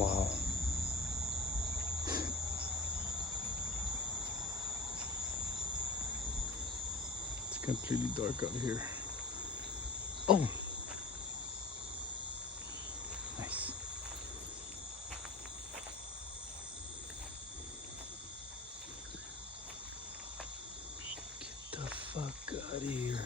Wow. It's completely dark out here. Oh! Nice. Get the fuck out of here.